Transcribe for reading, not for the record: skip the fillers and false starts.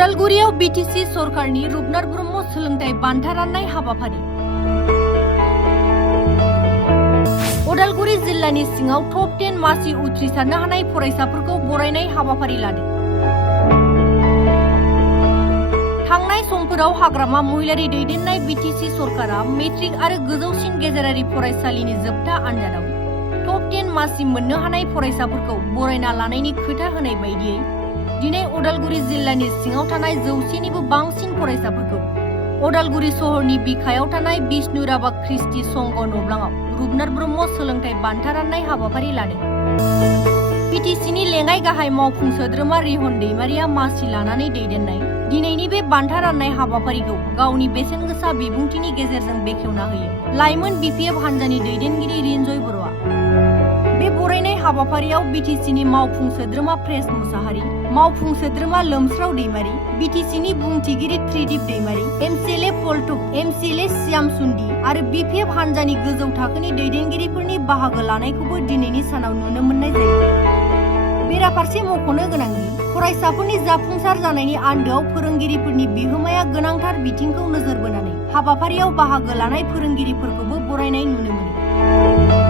उदालगुरियाव बीटीसी सरकारनि रुपनाथ ब्रह्म सोलोंथाइ बान्था राननाय हाबाफारि। उदालगुरि जिल्लानि सिङाव टप 10 मासि उथ्रिसारनो हानाय फरायसाफोरखौ बरायनाय हाबाफारि लादों। थांनाय समफोराव हाग्रामा महिलारि दैदेननाय बीटीसी सरकारा मेट्रिक आरो गोजौसिन गेजेरारि फरायसालिनि जोबथा आनजादाव टप 10 मासि मोननो हानाय फरायसाफोरखौ बरायना लानायनि खोथा होनाय बायदियै दिनै उदालगुरि जिल्लानि सिङाव थानाय 100निबो बांसिन फरायसाफोरखौ उदालगुरि सहरनि बिखायाव थानाय बिष्णु राभा ख्रिस्टि संघ नब्लाङाव रुपनाथ ब्रह्म सोलोंथाइ बान्था राननाय हाबाफारि लादों। बीटीसीनि लेङाइ गाहाय मावफुं सोद्रोमा रिहन दैमारिया मासि लानानै दैदेननाय दिनैनि बे बान्था राननाय हाबाफारिखौ गावनि बेसेन गोसा बिबुंथिनि गेजेरजों बेखेवना होयो लाइमोन बीपीएफ हान्जानि दैदेनगिरि रिन्जय बर'आ। बे बरायनाय हाबाफारियाव बीटीसीनि मावफुं सोद्रोमा प्रेस मुसाहारि, मावफुं सोद्रोमा लोमस्राव दैमारि, बीटीसीनि बुंथिगिरि त्रिदीप दैमारि, एमसीएलए पलटुक, एमसीएलए श्याम सुन्दि आरो बीपीएफ हान्जानि गोजौ थाखोनि दैदेनगिरिफोरनि बाहागो लानायखौबो दिनैनि सानाव नुनो मोननाय जायो। बेराफारसे मख'नो गोनांदि फरायसाफोरनि जाफुंसार जानायनि आन्दोआव फोरोंगिरिफोरनि बिहोमाया गोनांथार बिथिंखौ नोजोर बोनानै हाबाफारियाव बाहागो लानाय फोरोंगिरिफोरखौबो बरायनाय नुनो मोनो।